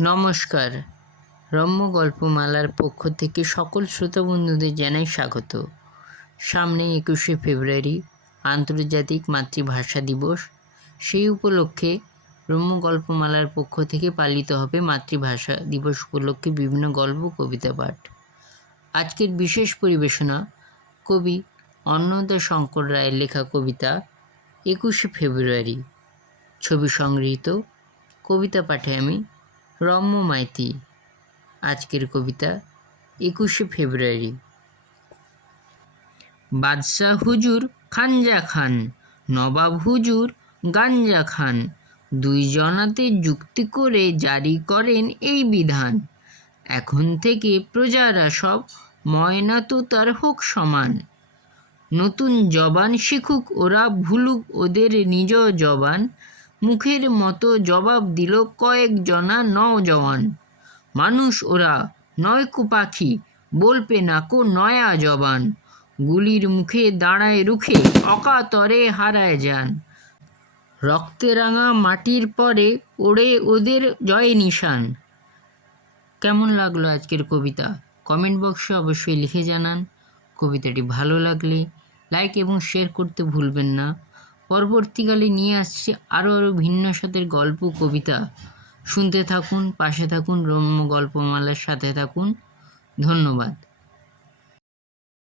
নমস্কার। রম্য গল্পমালার পক্ষ থেকে সকল শ্রোতা বন্ধুদের জানাই স্বাগত। সামনে 21শে ফেব্রুয়ারি আন্তর্জাতিক মাতৃভাষা দিবস। সেই উপলক্ষে রম্য গল্পমালার পক্ষ থেকে পালিত হবে মাতৃভাষা দিবস উপলক্ষে বিভিন্ন গল্প কবিতা পাঠ। আজকের বিশেষ পরিবেশনা কবি অন্নদা শঙ্কর রায়ের লেখা কবিতা 21শে ফেব্রুয়ারি। ছবি সংগৃহীত। কবিতা পাঠে আমি রম্য মাইতি। আজকের কবিতা 21শে ফেব্রুয়ারি। বাদশাহ হুজুর খানজা খান, নবাব হুজুর গাঞ্জা খান, দুইজনাতে যুক্তি করে জারি করেন এই বিধান, এখন থেকে প্রজারা সব ময়না তো তার হোক সমান। নতুন জবান শিখুক ওরা, ভুলুক ওদের নিজ জবান, মুখের মতো জবাব দিল কয়েকজনা নওজওয়ান। মানুষ ওরা নয়কো পাখি, বলবে না কো নয়া জবান, গুলির মুখে দাঁড়ায় রুখে অকাতরে হারায় যান। রক্তে রাঙা মাটির পরে ওড়ে ওদের জয় নিশান। কেমন লাগলো আজকের কবিতা? কমেন্ট বক্সে অবশ্যই লিখে জানান। কবিতাটি ভালো লাগলে লাইক এবং শেয়ার করতে ভুলবেন না। পরবর্তীকালে নিয়ে আসছি আরও ভিন্ন স্বাদের গল্প কবিতা। শুনতে থাকুন, পাশে থাকুন, রম্য গল্পমালার সাথে থাকুন। ধন্যবাদ।